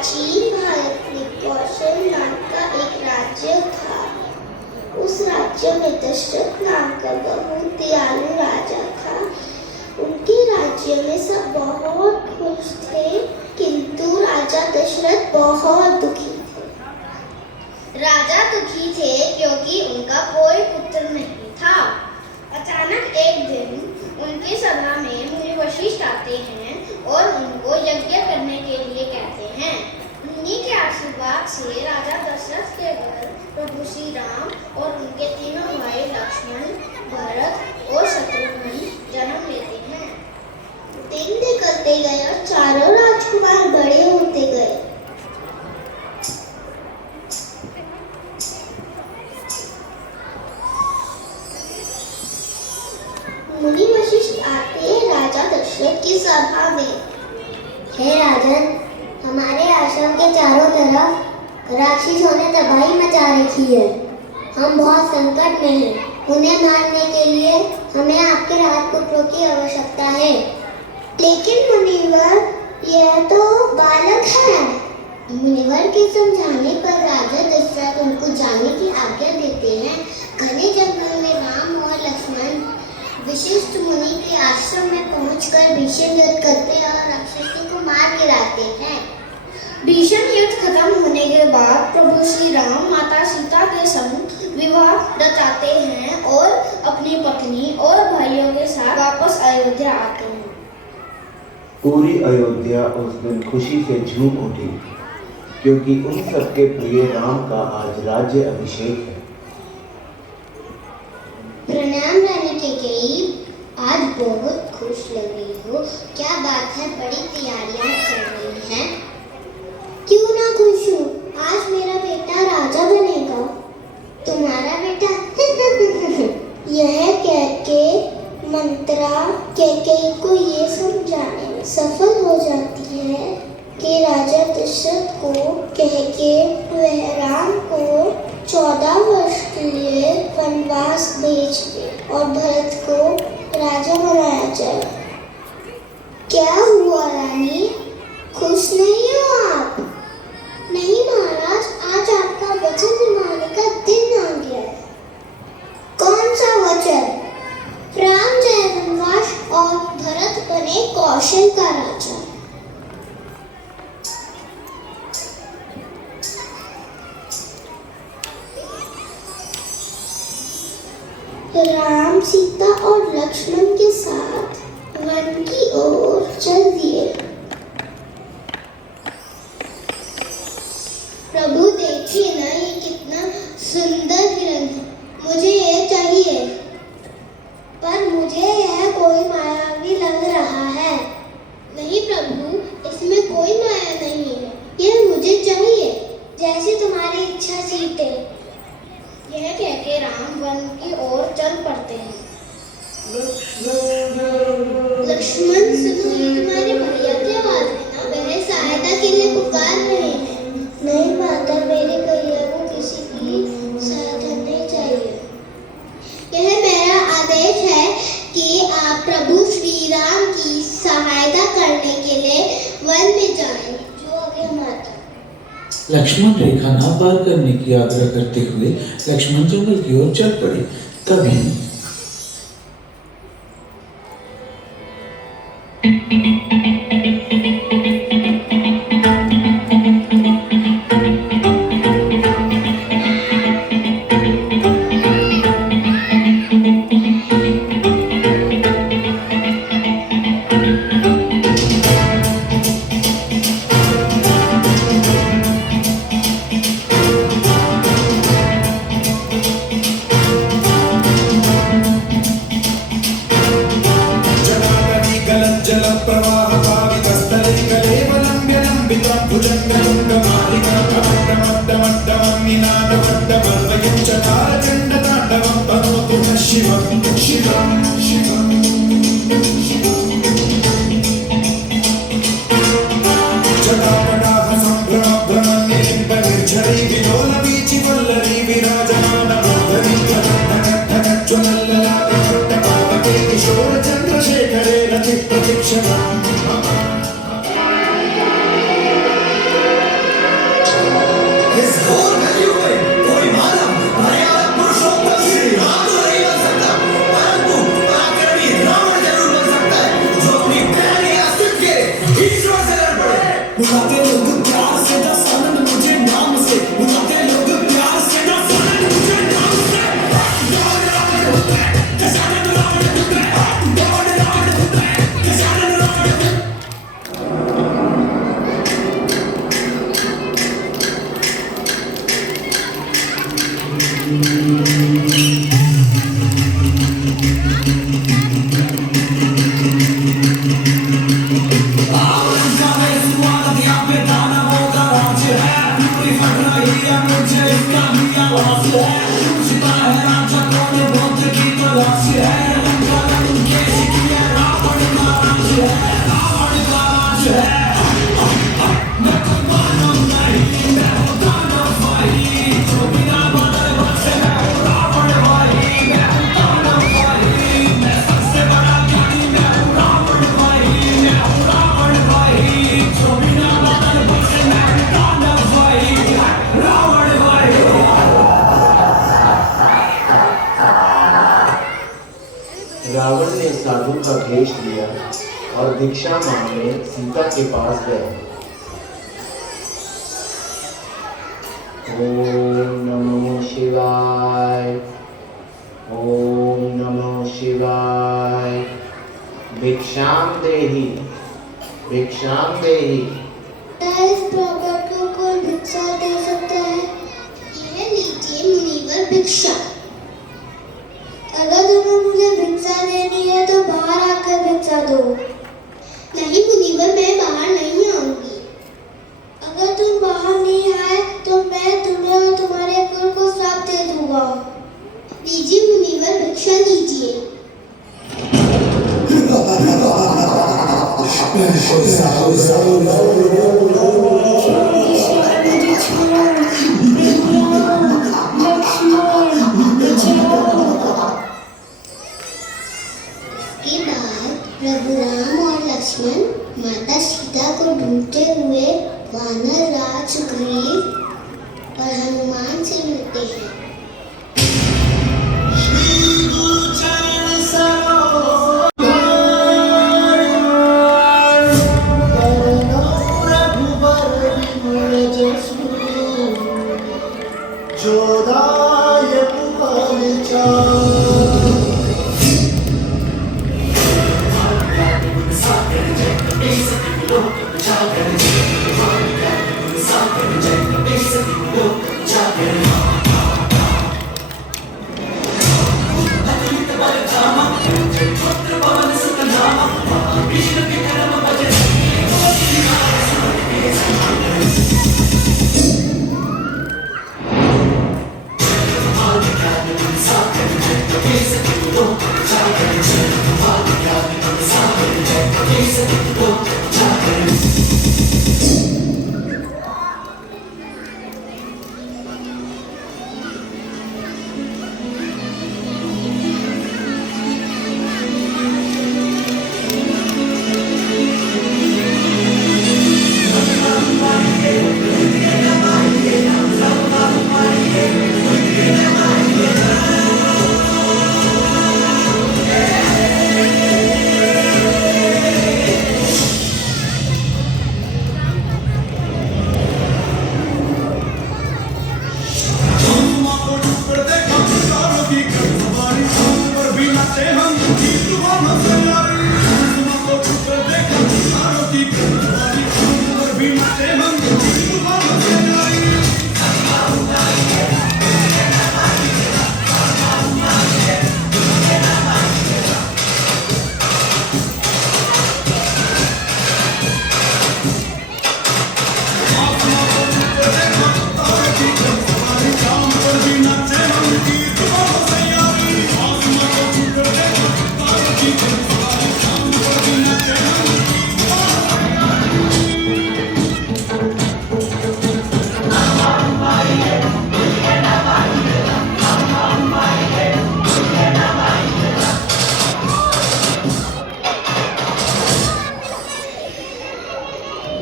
प्राचीन भारत में कौशल नाम का एक राज्य था। उस राज्य में दशरथ नाम का बहुत दयालु राजा था। उनके राज्य में सब बहुत खुश थे, किंतु राजा दशरथ बहुत दुखी थे। राजा दुखी थे क्योंकि उनका कोई पुत्र नहीं था। अचानक एक दिन उनकी सभा में मुनि वशिष्ठ आते हैं और उनको यज्ञ करने के लिए कहते हैं। मुनि के आशीर्वाद से राजा दशरथ के घर प्रभु श्री राम और उनके तीनों भाई लक्ष्मण, भरत और शत्रुघ्न जन्म लेते हैं। दिन निकलते गए और चारों राजकुमार बड़े होते गए। मुनि वशिष्ठ आते हैं राजा दशरथ की सभा में। हे राजन, हमारे आश्रम के चारों तरफ राक्षसों ने तबाही मचा रखी है। हम बहुत संकट में हैं। उन्हें मारने के लिए हमें आपके राजपुत्रों की आवश्यकता है। लेकिन मुनिवर, यह तो बालक है। मुनिवर के समझाने पर राजा दशरथ उनको जाने की आज्ञा देते हैं। घने जंगल में राम और लक्ष्मण विशिष्ट मुनि के आश्रम में पहुंचकर भीषण युद्ध करते हैं और राक्षसों को मार गिराते हैं। भीषण युद्ध खत्म होने के बाद प्रभु श्री राम माता सीता के संग विवाह रचाते हैं और अपनी पत्नी और भाइयों के साथ वापस अयोध्या आते हैं। पूरी अयोध्या उस दिन खुशी से झूम उठी, क्योंकि उन सबके प्रिय राम का आज राज्य अभिषेक है। प्रणाम रानी कैकेयी, आज बहुत खुश लग रही हो। क्या बात है, बड़ी तैयारियां चल रही हैं? क्यों ना खुश हूँ, आज मेरा बेटा राजा बनेगा। तुम्हारा बेटा? यह कह के मंत्रा कैकेयी को ये समझाने में सफल हो जाती है कि राजा दशरथ को कह के वह राम को 14 वर्ष के लिए वनवास भेज दे और भरत को राजा बनाया जाए। क्या हुआ रानी, खुश नहीं हो आप? नहीं महाराज, आज आपका वचन निभाने का दिन आ गया है। कौन सा वचन? राम जाए वनवास और भरत बने कौशल का राजा। राम, सीता और लक्ष्मण के साथ वन की ओर चल दिए। प्रभु देखिए ना, ये कितना सुंदर हिरण है। मुझे ये चाहिए। पर मुझे यह कोई मायावी लग रहा है। नहीं प्रभु, इसमें कोई माया नहीं है। यह मुझे चाहिए, जैसी तुम्हारी इच्छा सीते। यह कह के राम वन की ओर चल पड़ते हैं। लक्ष्मण, सुनो, ये तुम्हारे भैया की आवाज है ना? वह सहायता के लिए पुकार रहे हैं। नहीं माता, मेरे भैया को किसी की सहायता नहीं चाहिए। यह मेरा आदेश है कि आप प्रभु श्री राम की सहायता करने के लिए वन में जाएं। जो आगे माता। लक्ष्मण रेखा न पार करने की आग्रह करते हुए लक्ष्मण जंगल की ओर चल पड़े। तभी बुलाते लोग प्यार से दसानन मुझे नाम से, बुलाते लोग प्यार से दसानन मुझे नाम से। रावण ने साधु का वेश लिया और भिक्षा मांगने सीता के पास गए। ओम नमो शिवाय, ओम नमो शिवाय। भिक्षाम देहि, भिक्षाम देहि। इस प्रॉपर्टी को कोई भिक्षा दे सकता है? यह लीजिए मुनिवर भिक्षा। अगर तुम्हें मुझे भिक्षा देनी है तो बाहर आकर भिक्षा दो। नहीं मुनिवर, मैं बाहर नहीं आऊंगी। अगर तुम बाहर नहीं आए तो मैं तुम्हें और तुम्हारे कुल को श्राप दे दूंगा। लीजिए मुनिवर, भिक्षा लीजिए। इसके बाद प्रभु राम और लक्ष्मण माता सीता को ढूंढते हुए वानर राज सुग्रीव और हनुमान से मिलते हैं।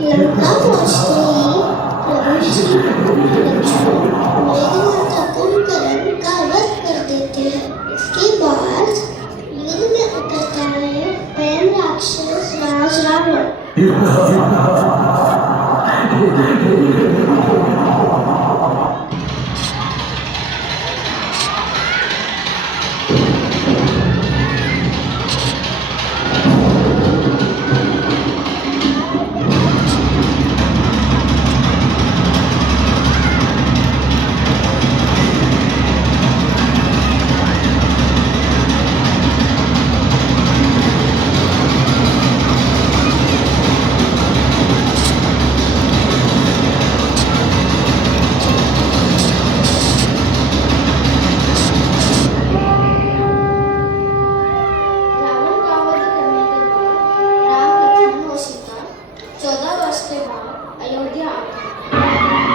लंका पहुंचते ही प्रभु श्री लक्ष्मण मेघनाथ कुंभकर्ण का वध कर देते हैं। इसके बाद युद्ध में उतरता है स्वयं राक्षस राज रावण। रावण का वध करने के बाद राम, लक्ष्मण और सीता 14 वर्ष के बाद अयोध्या आ गए।